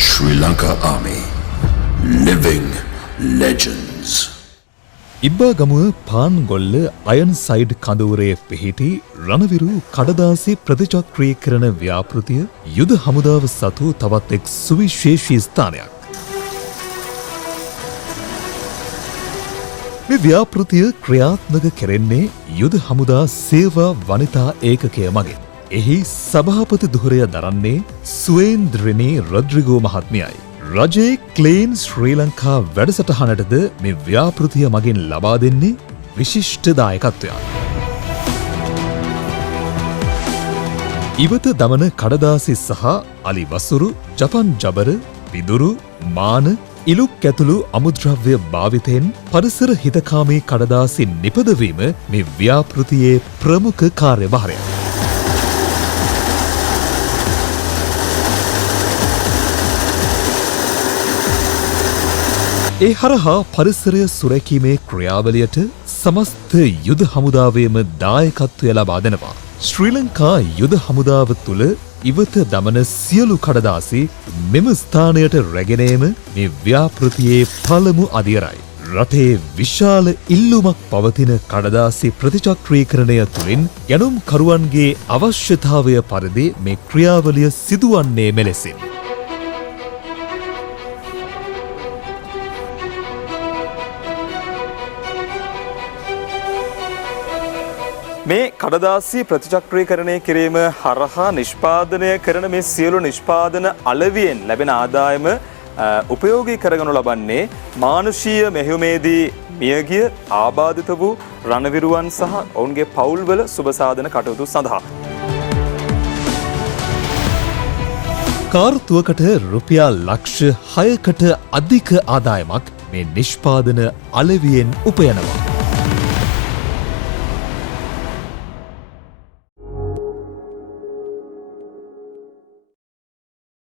Sri Lanka Army. Living legends. Ibbagamuwa පාන්ගොල්ල අයන්සයිඩ් කඳවුරේ පිහිටි රණවිරු කඩදාසි ප්‍රතිචක්‍රීකරණ ව්‍යාපෘතිය යුද හමුදාව සතු තවත් එක් සුවිශේෂී ස්ථානයක්. මේ ව්‍යාපෘතිය ක්‍රියාත්මක කෙරෙන්නේ යුද හමුදා සේවා වනිතා ඒකකය මගින්. එහි සභාපති ධුරය දරන්නේ සුවේන්ද්‍රනී රොඩ්රිගෝ මහත්මියයි. රජයේ ක්ලීන් ශ්‍රී ලංකා වැඩසටහනටද මේ ව්‍යාපෘතිය මගින් ලබා දෙන්නේ විශිෂ්ට දායකත්වයක්. ඉවත දමන කඩදාසි සහ අලි වසුරු, ජපන් ජබර, පිදුරු, මාන, ඉලුක් ඇතුළු අමුද්‍රව්‍ය භාවිතයෙන් පරිසර හිතකාමී කඩදාසි නිපදවීම මේ ව්‍යාපෘතියේ ප්‍රමුඛ කාර්යභාරයක්. ඒ හරහා පරිසරය සුරැකීමේ ක්‍රියාවලියට සමස්ත යුද හමුදාවේම දායකත්වය ලබා දෙනවා. ශ්‍රී ලංකා යුද හමුදාව තුළ ඉවත දමන සියලු කඩදාසි මෙම ස්ථානයට රැගෙනේම මේ ව්‍යාපෘතියේ පළමු අදියරයි. රටේ විශාල ඉල්ලුමක් පවතින කඩදාසි ප්‍රතිචක්‍රීකරණය තුළින් ගැනුම්කරුවන්ගේ අවශ්‍යතාවය පරිදි මේ ක්‍රියාවලිය සිදුවන්නේ මෙලෙසින්. මේ කඩදාසි ප්‍රතිචක්‍රීකරණය කිරීම හරහා නිෂ්පාදනය කරන මේ සියලු නිෂ්පාදන අලවියෙන් ලැබෙන ආදායම උපයෝගී කරගනු ලබන්නේ මානුෂීය මෙහෙයුමේදී මියගිය ආබාධිත වූ රණවිරුවන් සහ ඔවුන්ගේ පවුල්වල සුබසාධන කටයුතු සඳහා. කාර්තුවකට රුපියල් ලක්ෂ 6කට අධික ආදායමක් මේ නිෂ්පාදන අලවියෙන් උපයනවා.